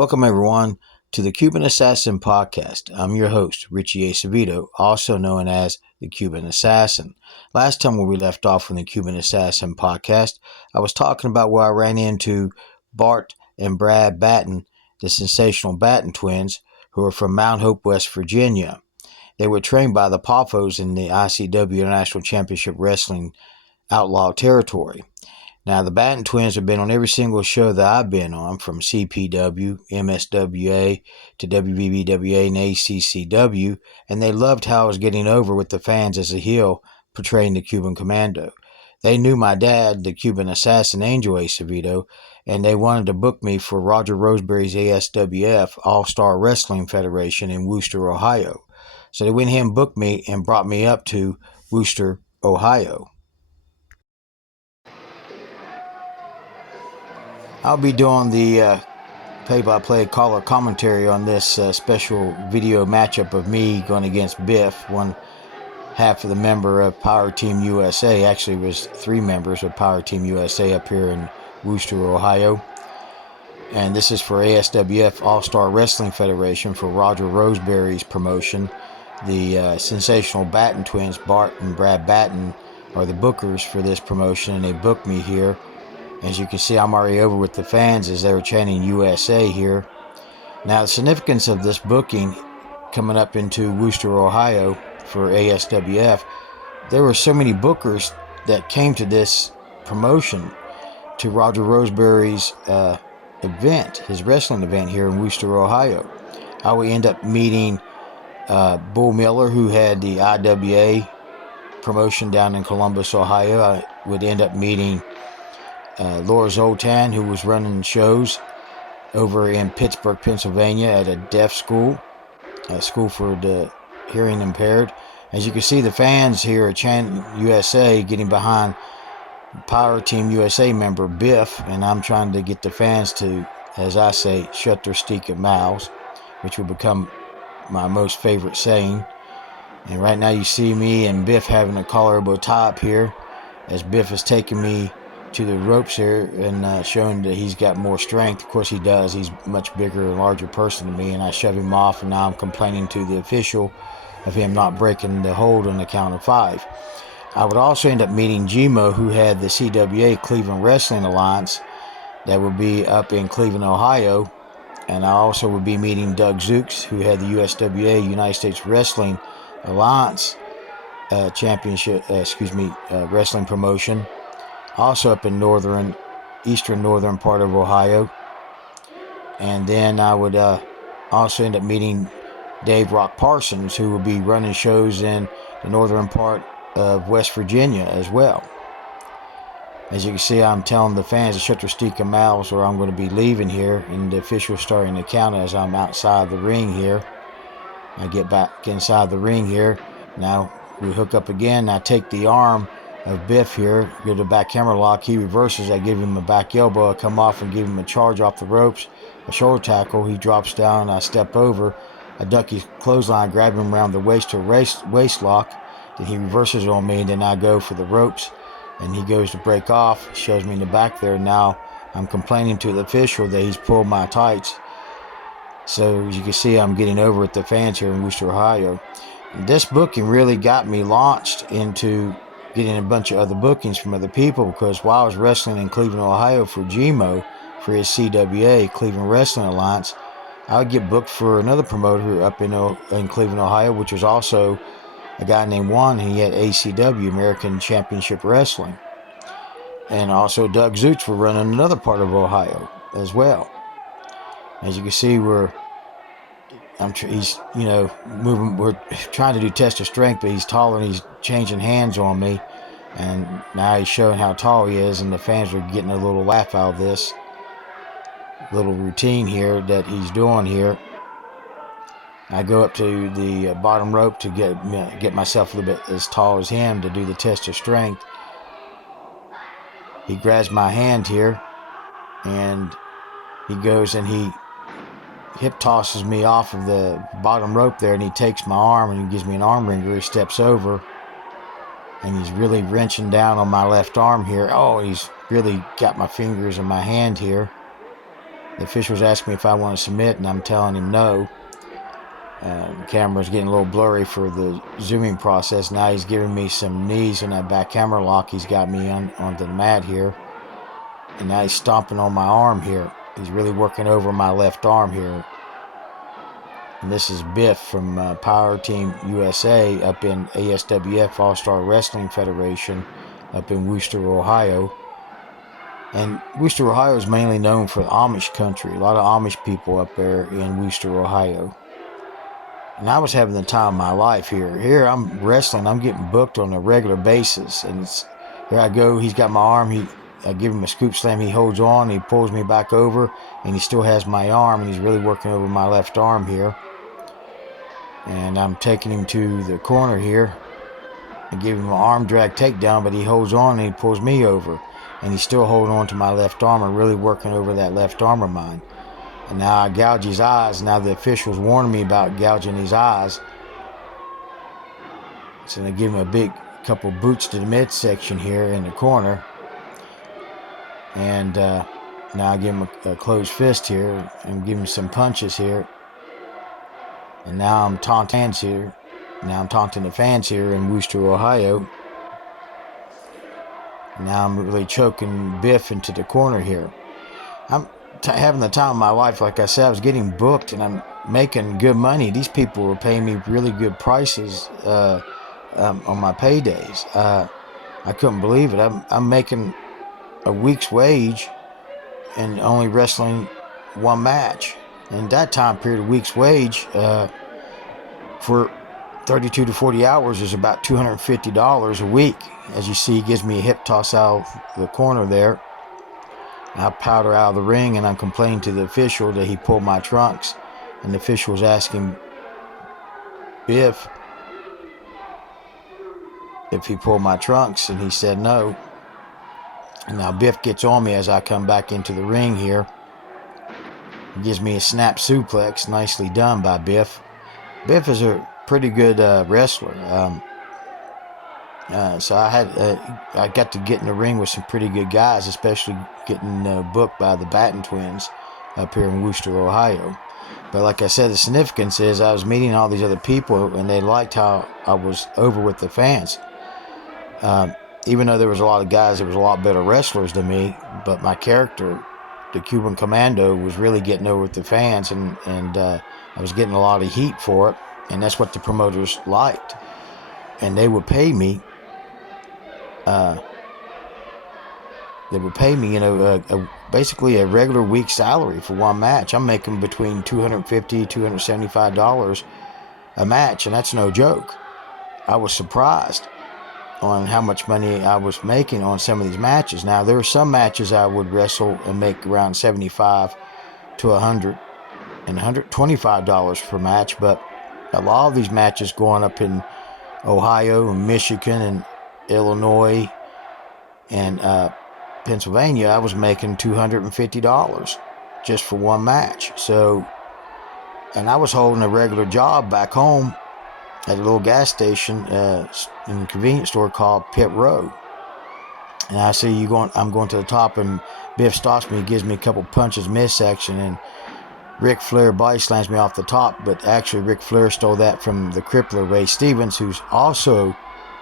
Welcome, everyone, to the Cuban Assassin Podcast. I'm your host, Richie Acevedo, also known as the Cuban Assassin. Last time when we left off on the Cuban Assassin Podcast, I was talking about where I ran into Bart and Brad Batten, the sensational Batten twins, who are from Mount Hope, West Virginia. They were trained by the Poffos in the ICW International Championship Wrestling Outlaw Territory. Now, the Batten twins have been on every single show that I've been on, from CPW, MSWA, to WBBWA and ACCW, and they loved how I was getting over with the fans as a heel, portraying the Cuban Commando. They knew my dad, the Cuban Assassin Angel Acevedo, and they wanted to book me for Roger Roseberry's ASWF, All-Star Wrestling Federation in Wooster, Ohio. So they went ahead and booked me and brought me up to Wooster, Ohio. I'll be doing the play-by-play color commentary on this special video matchup of me going against Biff, one half of the member of Power Team USA. Actually, it was three members of Power Team USA up here in Wooster, Ohio. And this is for ASWF All-Star Wrestling Federation for Roger Roseberry's promotion. The sensational Batten twins, Bart and Brad Batten, are the bookers for this promotion, and they booked me here. As you can see, I'm already over with the fans as they were chanting USA here. Now, the significance of this booking coming up into Wooster, Ohio for ASWF, there were so many bookers that came to this promotion, to Roger Roseberry's event, his wrestling event here in Wooster, Ohio. I would end up meeting Bull Miller, who had the IWA promotion down in Columbus, Ohio. I would end up meeting Laura Zoltan, who was running shows over in Pittsburgh, Pennsylvania at a deaf school, a school for the hearing impaired. As you can see, the fans here are chanting USA, getting behind Power Team USA member Biff, and I'm trying to get the fans to, as I say, shut their stinking mouths, which will become my most favorite saying. And right now you see me and Biff having a collar elbow tie-up here, as Biff is taking me to the ropes here and showing that he's got more strength. Of course he does. He's a much bigger and larger person than me, and I shove him off, and now I'm complaining to the official of him not breaking the hold on the count of 5. I would also end up meeting Gmo, who had the CWA Cleveland Wrestling Alliance that would be up in Cleveland, Ohio, and I also would be meeting Doug Zooks, who had the USWA United States Wrestling Alliance wrestling promotion, also up in eastern northern part of Ohio. And then I would also end up meeting Dave Rock Parsons, who would be running shows in the northern part of West Virginia as well. As you can see, I'm telling the fans to shut their stinking mouths or I'm going to be leaving here, and the official's starting to count as I'm outside the ring here. I get back inside the ring here. Now we hook up again. I take the arm of Biff here, go to the back camera lock. He reverses. I give him a back elbow. I come off and give him a charge off the ropes, a shoulder tackle. He drops down. I step over. I duck his clothesline, grab him around the waist to a waist lock. Then he reverses on me, and then I go for the ropes, and he goes to break off. Shows me in the back there. Now I'm complaining to the official that he's pulled my tights. So as you can see, I'm getting over with the fans here in Wooster, Ohio. This booking really got me launched into getting a bunch of other bookings from other people, because while I was wrestling in Cleveland, Ohio for Gmo, for his CWA, Cleveland Wrestling Alliance, I would get booked for another promoter up in Cleveland, Ohio, which was also a guy named Juan. He had ACW, American Championship Wrestling. And also Doug Zoots were running another part of Ohio as well. As you can see, he's moving. We're trying to do test of strength, but he's taller and he's changing hands on me, and now he's showing how tall he is, and the fans are getting a little laugh out of this little routine here that he's doing here. I go up to the bottom rope to get myself a little bit as tall as him to do the test of strength. He grabs my hand here, and he goes and he hip tosses me off of the bottom rope there, and he takes my arm and he gives me an arm wringer. He steps over and he's really wrenching down on my left arm here. Oh, he's really got my fingers in my hand here. The official's asking me if I want to submit, and I'm telling him no. The camera's getting a little blurry for the zooming process. Now he's giving me some knees on that back camera lock. He's got me onto the mat here. And now he's stomping on my arm here. He's really working over my left arm here. And this is Biff from Power Team USA up in ASWF, All-Star Wrestling Federation, up in Wooster, Ohio. And Wooster, Ohio is mainly known for the Amish country. A lot of Amish people up there in Wooster, Ohio. And I was having the time of my life here. Here I'm wrestling. I'm getting booked on a regular basis. And here I go. He's got my arm. I give him a scoop slam. He holds on. He pulls me back over. And he still has my arm. And he's really working over my left arm here. And I'm taking him to the corner here. I give him an arm drag takedown. But he holds on and he pulls me over. And he's still holding on to my left arm and really working over that left arm of mine. And now I gouge his eyes. Now the official's warning me about gouging his eyes. So I give him a big couple boots to the midsection here in the corner. And now I give him a closed fist here. And give him some punches here. And now I'm taunting fans here. Now I'm taunting the fans here in Wooster, Ohio. And now I'm really choking Biff into the corner here. I'm having the time of my life. Like I said, I was getting booked and I'm making good money. These people were paying me really good prices on my paydays. I couldn't believe it. I'm making a week's wage and only wrestling one match. And that time period, a week's wage for 32 to 40 hours is about $250 a week. As you see, he gives me a hip toss out of the corner there. I powder out of the ring and I'm complaining to the official that he pulled my trunks. And the official was asking Biff if he pulled my trunks, and he said no. And now Biff gets on me as I come back into the ring here. He gives me a snap suplex, nicely done by Biff. Biff is a pretty good wrestler. So I got to get in the ring with some pretty good guys, especially getting booked by the Batten twins up here in Wooster, Ohio. But like I said, the significance is I was meeting all these other people, and they liked how I was over with the fans. Even though there was a lot of guys that was a lot better wrestlers than me, but my character, the Cuban Commando, was really getting over with the fans, and I was getting a lot of heat for it, and that's what the promoters liked. And they would pay me. Basically a regular week salary for one match. I'm making between $250, $275 a match, and that's no joke. I was surprised on how much money I was making on some of these matches. Now, there are some matches I would wrestle and make around $75 to $100 and $125 per match, but a lot of these matches going up in Ohio and Michigan and Illinois and Pennsylvania, I was making $250 just for one match. So, and I was holding a regular job back home at a little gas station in a convenience store called Pit Row. And I see I'm going to the top, and Biff stops me, gives me a couple punches midsection, and Ric Flair body slams me off the top. But actually Ric Flair stole that from the crippler Ray Stevens, who's also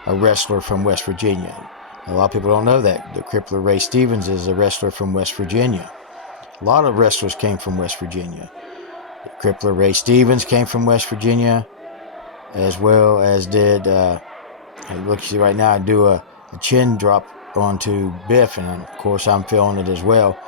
a wrestler from West Virginia. A lot of people don't know that. The crippler Ray Stevens is a wrestler from West Virginia. A lot of wrestlers came from West Virginia. The crippler Ray Stevens came from West Virginia, as well as did, look, see right now I do a chin drop onto Biff, and of course I'm feeling it as well.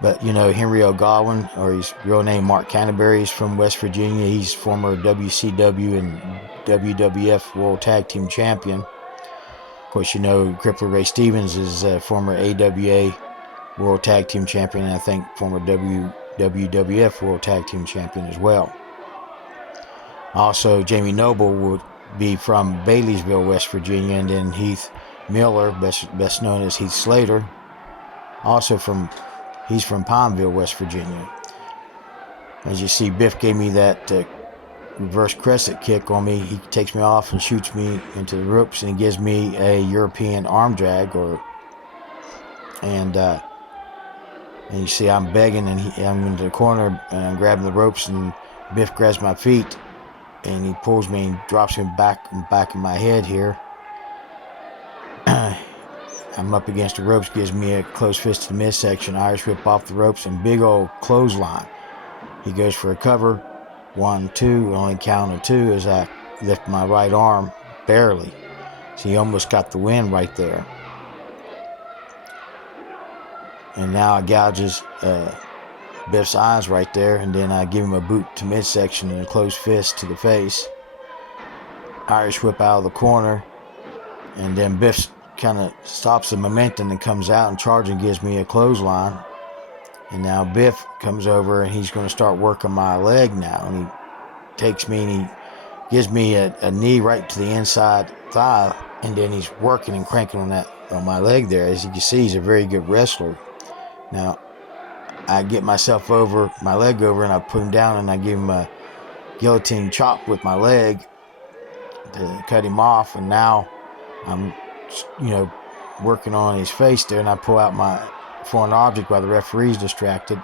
But, you know, Henry O'Godwin, or his real name Mark Canterbury, is from West Virginia. He's former WCW and WWF World Tag Team Champion. Of course, you know, crippler Ray Stevens is a former AWA World Tag Team Champion, and I think former WWF World Tag Team Champion as well. Also, Jamie Noble would be from Baileysville, West Virginia, and then Heath Miller, best known as Heath Slater, also he's from Pineville, West Virginia. As you see, Biff gave me that reverse crescent kick on me. He takes me off and shoots me into the ropes, and he gives me a European arm drag, and And you see I'm begging, and I'm into the corner, and I'm grabbing the ropes, and Biff grabs my feet, and he pulls me and drops me back of my head here. I'm up against the ropes, gives me a close fist to the midsection, Irish whip off the ropes, and big old clothesline. He goes for a cover. 1, 2, only count of 2 as I lift my right arm, barely. So he almost got the win right there. And now I gouges Biff's eyes right there, and then I give him a boot to midsection and a closed fist to the face. Irish whip out of the corner, and then Biff kind of stops the momentum and comes out and charging, gives me a clothesline. And now Biff comes over, and he's going to start working my leg now, and he takes me and he gives me a knee right to the inside thigh, and then he's working and cranking on my leg there. As you can see, he's a very good wrestler. Now I get myself over, my leg over, and I put him down, and I give him a guillotine chop with my leg to cut him off. And now I'm, working on his face there, and I pull out my foreign object while the referee's distracted.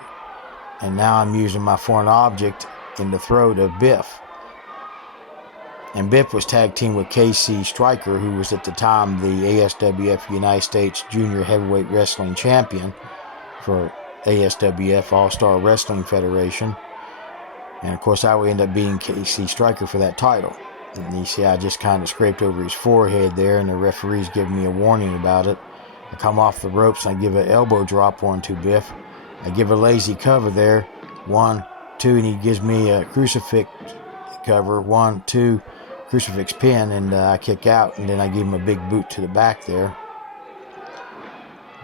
And now I'm using my foreign object in the throat of Biff. And Biff was tag team with KC Stryker, who was at the time the ASWF United States Junior Heavyweight Wrestling Champion for ASWF All-Star Wrestling Federation. And of course I would end up beating KC Stryker for that title. And you see I just kind of scraped over his forehead there, and the referee's giving me a warning about it. I come off the ropes and I give an elbow drop onto Biff. I give a lazy cover there, 1, 2, and he gives me a crucifix cover, 1, 2, crucifix pin, and I kick out, and then I give him a big boot to the back there.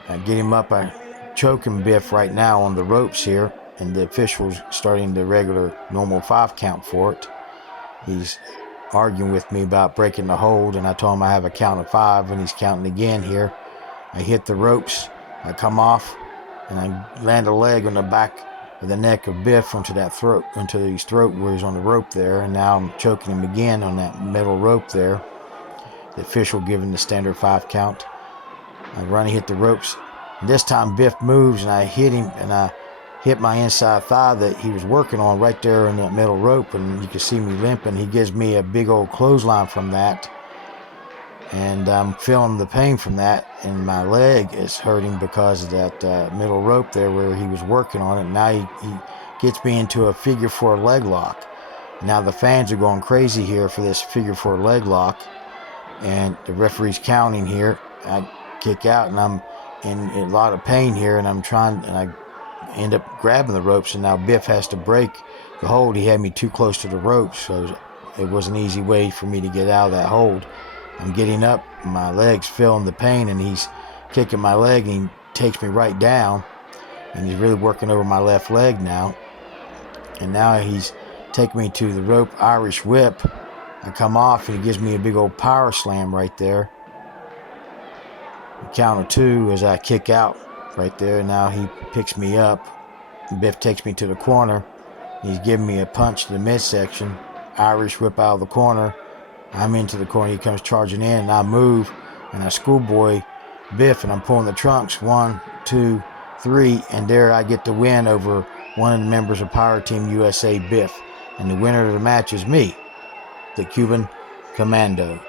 I get him up, I choke him Biff right now on the ropes here, and the official's starting the regular normal 5 count for it. He's arguing with me about breaking the hold, and I told him I have a count of 5, and he's counting again here. I hit the ropes, I come off, and I land a leg on the back of the neck of Biff into his throat where he's on the rope there, and now I'm choking him again on that metal rope there. The official giving the standard 5 count. I run and hit the ropes, and this time Biff moves, and I hit him, and I hit my inside thigh that he was working on right there in that metal rope, and you can see me limping. He gives me a big old clothesline from that, and I'm feeling the pain from that, and my leg is hurting because of that middle rope there where he was working on it. Now he gets me into a figure 4 leg lock. Now the fans are going crazy here for this figure 4 leg lock, and the referee's counting here. I kick out, and I'm in a lot of pain here, and I end up grabbing the ropes, and now Biff has to break the hold. He had me too close to the ropes, so it was an easy way for me to get out of that hold. I'm getting up, my leg's feeling the pain, and he's kicking my leg, and he takes me right down, and he's really working over my left leg now. And now he's taking me to the rope Irish whip. I come off, and he gives me a big old power slam right there. A count of 2 as I kick out right there. Now he picks me up. Biff takes me to the corner. He's giving me a punch to the midsection. Irish whip out of the corner. I'm into the corner. He comes charging in, and I move, and I schoolboy Biff, and I'm pulling the trunks. 1, 2, 3, and there I get the win over one of the members of Power Team USA, Biff. And the winner of the match is me, the Cuban Commando.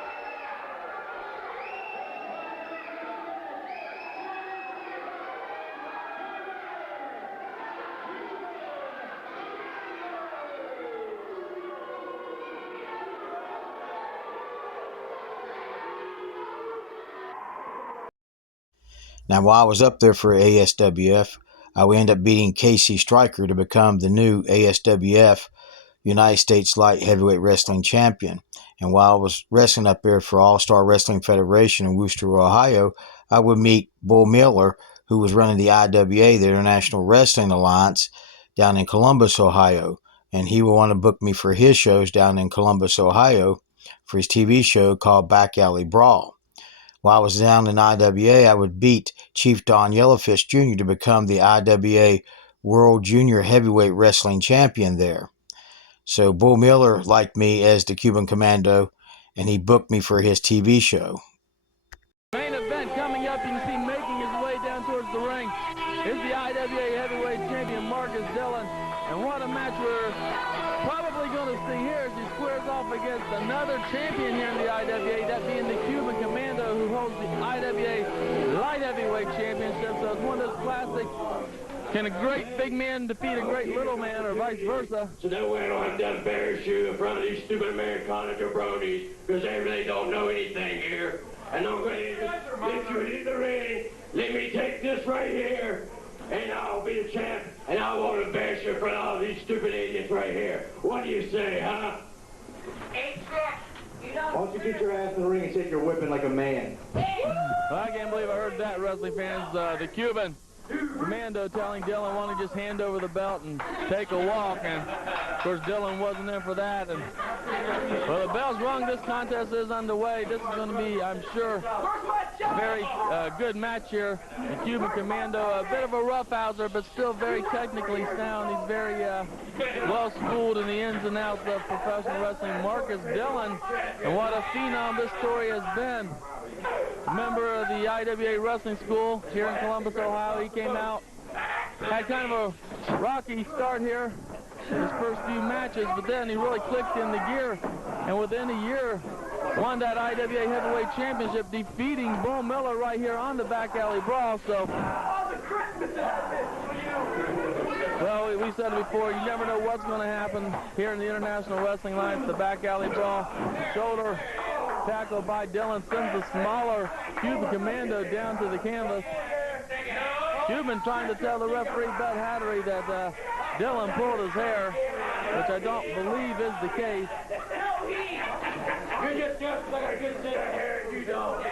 Now, while I was up there for ASWF, I would end up beating KC Stryker to become the new ASWF United States Light Heavyweight Wrestling Champion. And while I was wrestling up there for All-Star Wrestling Federation in Wooster, Ohio, I would meet Bull Miller, who was running the IWA, the International Wrestling Alliance, down in Columbus, Ohio. And he would want to book me for his shows down in Columbus, Ohio, for his TV show called Back Alley Brawl. While I was down in IWA, I would beat Chief Don Yellowfish Jr. to become the IWA World Junior Heavyweight Wrestling Champion there. So Bull Miller liked me as the Cuban Commando, and he booked me for his TV show. Main event coming up, you can see making his way down towards the ring is the IWA Heavyweight against another champion here in the IWA, that being the Cuban Commando, who holds the IWA Light Heavyweight Championship. So it's one of those classic, can a great big man defeat a great little man, or vice versa? So that way I don't have to embarrass you in front of these stupid Americana jabronis, because they really don't know anything here. And I'm going to let you in the ring. Let me take this right here, and I'll be the champ, and I won't embarrass you in front of all these stupid idiots right here. What do you say, huh? Why don't you get your ass in the ring and take your whipping like a man? Well, I can't believe I heard that, wrestling fans. The Cuban Commando telling Dylan, why don't you just hand over the belt and take a walk, and of course Dylan wasn't in for that. And well, the bell's rung. This contest is underway. This is going to be, I'm sure, a very good match here. The Cuban Commando, a bit of a roughhouser, but still very technically sound. He's very well schooled in the ins and outs of professional wrestling. Marcus Dillon, and what a phenom this story has been. Member of the IWA Wrestling School here in Columbus, Ohio. He came out, had kind of a rocky start here in his first few matches, but then he really clicked in the gear, and within a year won that IWA Heavyweight Championship, defeating Bull Miller right here on the Back Alley Brawl. So, well, we said it before, you never know what's going to happen here in the International Wrestling Alliance, the Back Alley Brawl. Shoulder tackle by Dillon sends the smaller Cuban Commando down to the canvas. Cuban trying to tell the referee, Bud Hattery, that Dillon pulled his hair, which I don't believe is the case. You just like a good set of hair, you don't.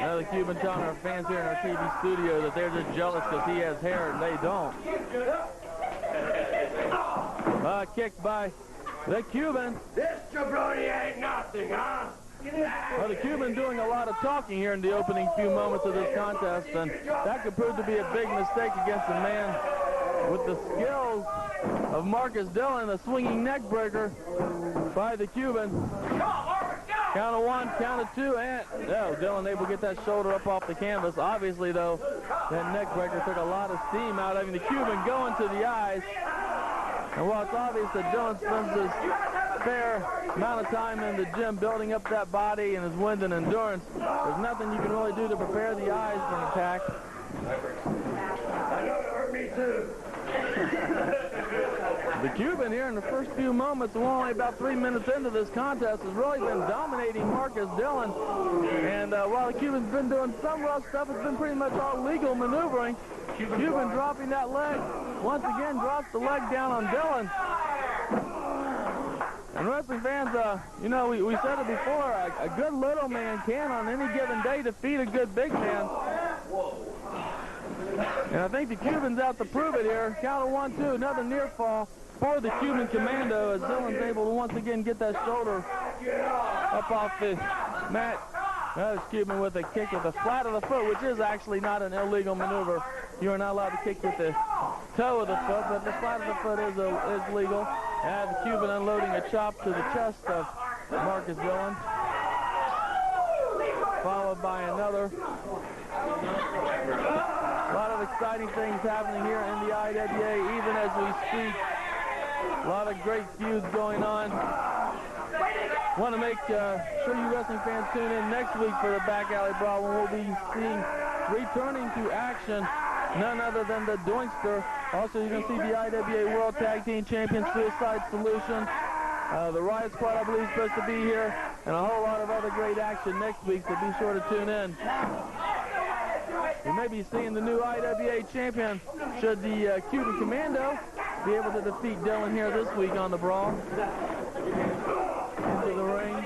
Now the Cuban telling our fans here in our TV studio that they're just jealous because he has hair and they don't. Kicked by the Cuban. This jabroni ain't nothing, huh? Well, the Cuban doing a lot of talking here in the opening few moments of this contest, and that could prove to be a big mistake against a man with the skills of Marcus Dillon, a swinging neck breaker by the Cuban. Count of one, count of two, and Dillon able to get that shoulder up off the canvas. Obviously, though, that neck breaker took a lot of steam out. I mean, the Cuban going to the eyes. And while it's obvious that Dillon spends his fair amount of time in the gym building up that body and his wind and endurance, there's nothing you can really do to prepare the eyes for an attack. I know it hurt me too. The Cuban here in the first few moments, we're only about 3 minutes into this contest, has really been dominating Marcus Dillon. And while the Cuban's been doing some rough stuff, it's been pretty much all legal maneuvering. Cuban dropping that leg. Once again, drops the leg down on Dillon. And wrestling fans, you know, we said it before, a good little man can on any given day defeat a good big man. And I think the Cuban's out to prove it here. Count of 1, 2, another near fall for the Cuban Commando as Dillon's able to once again get that shoulder up off the mat. That is Cuban with a kick with the flat of the foot, which is actually not an illegal maneuver. You are not allowed to kick with the toe of the foot, but the flat of the foot is legal. And the Cuban unloading a chop to the chest of Marcus Dillon, followed by another. A lot of exciting things happening here in the IWA, even as we speak. A lot of great feuds going on. Want to make sure you wrestling fans tune in next week for the Back Alley Brawl, when we'll be seeing returning to action none other than the Doinkster. Also, you're going to see the IWA World Tag Team Champion Suicide Solution. The Riot Squad, I believe, is supposed to be here, and a whole lot of other great action next week, so be sure to tune in. We may be seeing the new IWA champion, should the Cuban Commando be able to defeat Dillon here this week on the Brawl. Into the ring.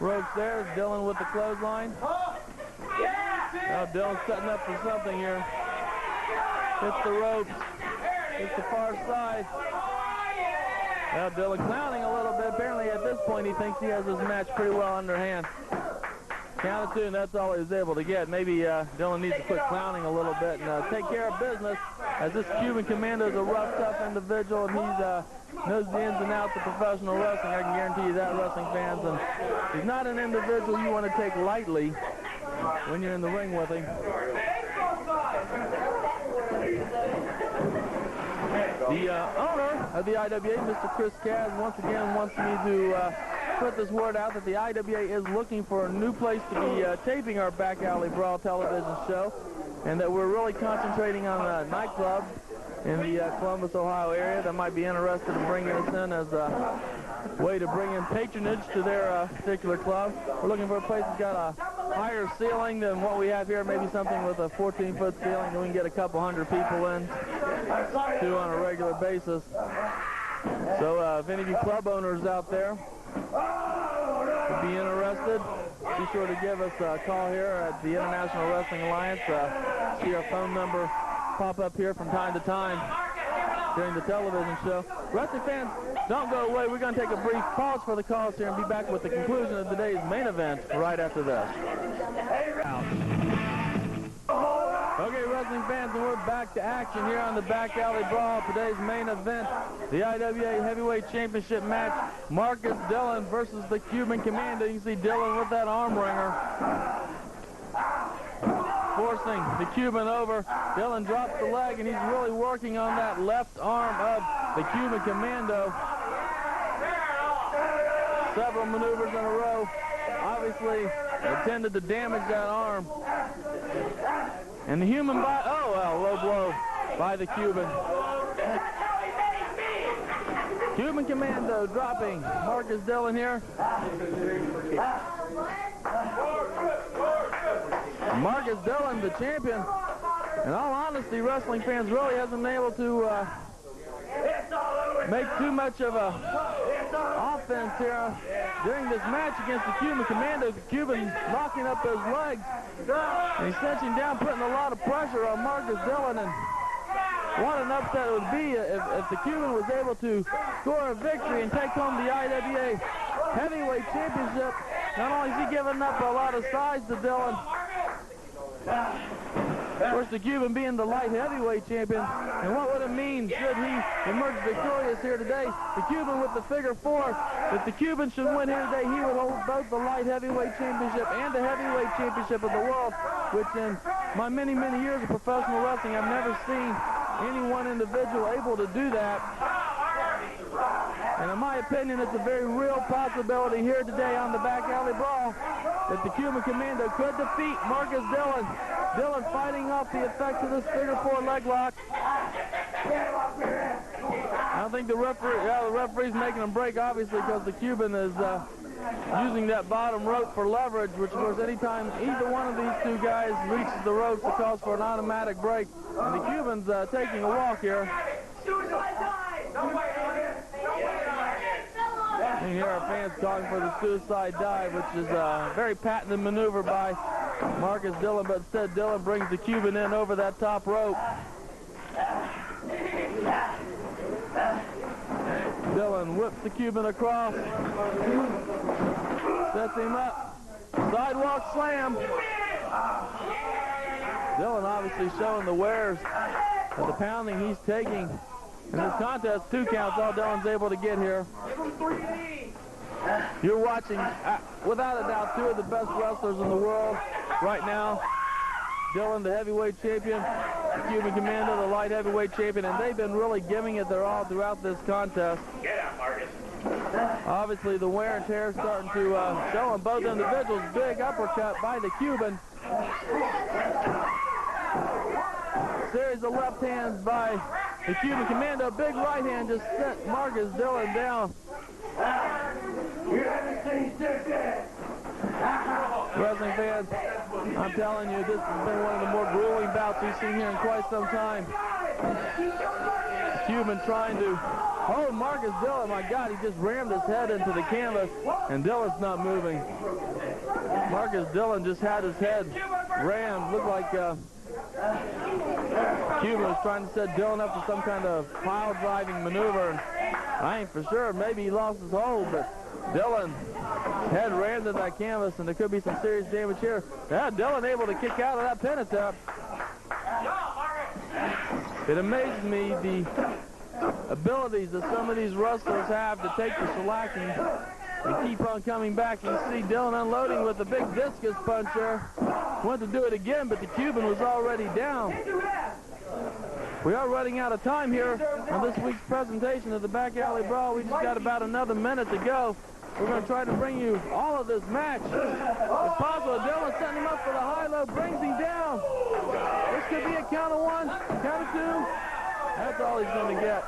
Ropes there, Dillon with the clothesline. Now Dillon's setting up for something here. Hits the ropes. Hits the far side. Now Dillon clowning a little bit. Apparently at this point he thinks he has his match pretty well underhand. Count of two, and that's all he was able to get. Maybe Dillon needs to quit clowning a little bit and take care of business, as this Cuban Commando is a rough, tough individual, and he's knows the ins and outs of professional wrestling. I can guarantee you that, wrestling fans. And he's not an individual you want to take lightly when you're in the ring with him. The owner of the IWA, Mr. Chris Kaz, once again wants me to put this word out that the IWA is looking for a new place to be taping our Back Alley Brawl television show, and that we're really concentrating on a nightclub in the Columbus, Ohio area that might be interested in bringing us in as a way to bring in patronage to their particular club. We're looking for a place that's got a higher ceiling than what we have here, maybe something with a 14-foot ceiling that we can get a couple hundred people in to on a regular basis. So if any of you club owners out there would be interested, be sure to give us a call here at the International Wrestling Alliance. See our phone number pop up here from time to time during the television show. Wrestling fans, don't go away. We're going to take a brief pause for the calls here and be back with the conclusion of today's main event right after this. Okay, wrestling fans, and we're back to action here on the Back Alley Brawl. Today's main event, the IWA Heavyweight Championship match, Marcus Dillon versus the Cuban Commando. You can see Dillon with that arm wringer, forcing the Cuban over. Dillon drops the leg, and he's really working on that left arm of the Cuban Commando. Several maneuvers in a row, obviously intended to damage that arm. And the human body, oh, well, low blow by the Cuban. Cuban Commando dropping Marcus Dillon here. Marcus Dillon, the champion. In all honesty, wrestling fans really hasn't been able to make too much of a offense here during this match against the Cuban Commando. The Cuban knocking up his legs, and he's cinching down, putting a lot of pressure on Marcus Dillon. And what an upset it would be if the Cuban was able to score a victory and take home the IWA Heavyweight Championship. Not only is he giving up a lot of size to Dillon, of course, the Cuban being the light heavyweight champion, and what would it mean should he emerge victorious here today? The Cuban with the figure 4. If the Cuban should win here today, he would hold both the light heavyweight championship and the heavyweight championship of the world, which in my many, many years of professional wrestling, I've never seen any one individual able to do that. And in my opinion, it's a very real possibility here today on the Back Alley Brawl that the Cuban Commando could defeat Marcus Dillon. Dillon fighting off the effects of this figure 4 leg lock. I don't think the referee's making him break, obviously, because the Cuban is using that bottom rope for leverage, which, of course, anytime either one of these two guys reaches the ropes, it calls for an automatic break. And the Cuban's taking a walk here. And here are fans calling for the suicide dive, which is a very patented maneuver by Marcus Dillon, but instead Dillon brings the Cuban in over that top rope. Dillon whips the Cuban across, sets him up, sidewalk slam. Dillon obviously showing the wares of the pounding he's taking. In this contest, 2 counts, all Dillon's able to get here. You're watching, without a doubt, 2 of the best wrestlers in the world right now. Dillon, the heavyweight champion, the Cuban Commando, the light heavyweight champion, and they've been really giving it their all throughout this contest. Get out, Marcus. Obviously, the wear and tear starting to show on both individuals. Big uppercut by the Cuban. Series of left hands by the Cuban Commando. Big right hand just sent Marcus Dillon down. Wrestling fans, I'm telling you, this has been one of the more grueling bouts we've seen here in quite some time. The Cuban trying to hold Marcus Dillon. My God, he just rammed his head into the canvas, and Dillon's not moving. Marcus Dillon just had his head rammed. Looked like Cuban was trying to set Dillon up for some kind of pile driving maneuver. And I ain't for sure. Maybe he lost his hold, but Dillon head rammed in that canvas, and there could be some serious damage here. Yeah, Dillon able to kick out of that pin attempt. It amazes me the abilities that some of these wrestlers have to take the shellacking and keep on coming back. You see Dillon unloading with a big discus punch there. Went to do it again, but the Cuban was already down. We are running out of time here on this week's presentation of the Back Alley Brawl. We just got about another minute to go. We're going to try to bring you all of this match. If possible, Dylan setting him up for the high-low, brings him down. This could be a count of one, count of two. That's all he's going to get.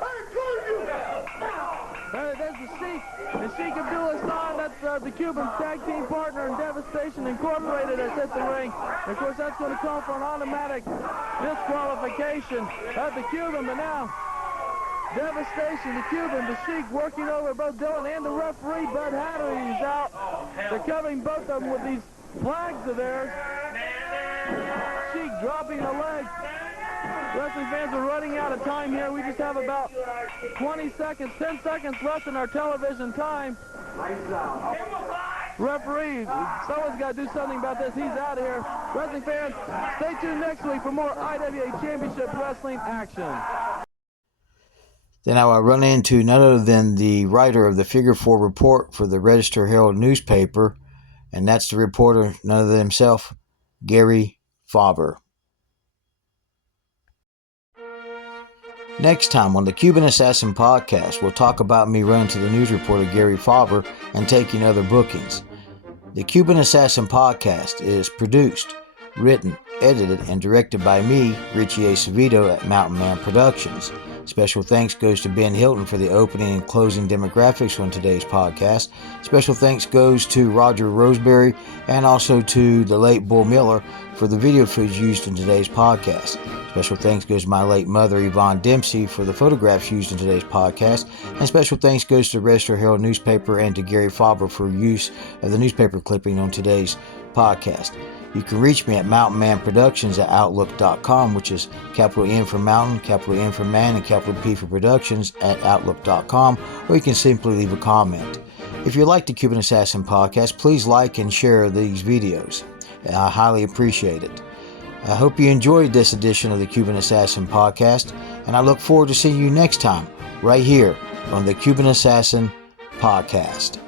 There's the Sheik. And Sheik Abdul Hassan, that's the Cuban tag team partner in Devastation Incorporated, that's at the ring. And of course, that's going to call for an automatic disqualification of the Cuban. But now, Devastation, the Cuban, the Sheik working over both Dylan and the referee, Bud Hattery, is out. They're covering both of them with these flags of theirs. Sheik dropping a leg. Wrestling fans are running out of time here. We just have about 20 seconds, 10 seconds left in our television time. Referee, someone's got to do something about this. He's out of here. Wrestling fans, stay tuned next week for more IWA Championship Wrestling action. Then I will run into none other than the writer of the Figure 4 report for the Register Herald newspaper, and that's the reporter, none other than himself, Gary Faber. Next time on the Cuban Assassin Podcast, we'll talk about me running to the news reporter Gary Faber and taking other bookings. The Cuban Assassin Podcast is produced, written, edited, and directed by me, Richie Acevedo at Mountain Man Productions. Special thanks goes to Ben Hilton for the opening and closing demographics on today's podcast. Special thanks goes to Roger Roseberry and also to the late Bull Miller for the video footage used in today's podcast. Special thanks goes to my late mother, Yvonne Dempsey, for the photographs used in today's podcast. And special thanks goes to the Register Herald newspaper and to Gary Faber for use of the newspaper clipping on today's podcast. You can reach me at Mountain Man Productions at Outlook.com, which is capital N for Mountain, capital M for Man, and capital P for Productions at Outlook.com, or you can simply leave a comment. If you like the Cuban Assassin Podcast, please like and share these videos. I highly appreciate it. I hope you enjoyed this edition of the Cuban Assassin Podcast, and I look forward to seeing you next time, right here on the Cuban Assassin Podcast.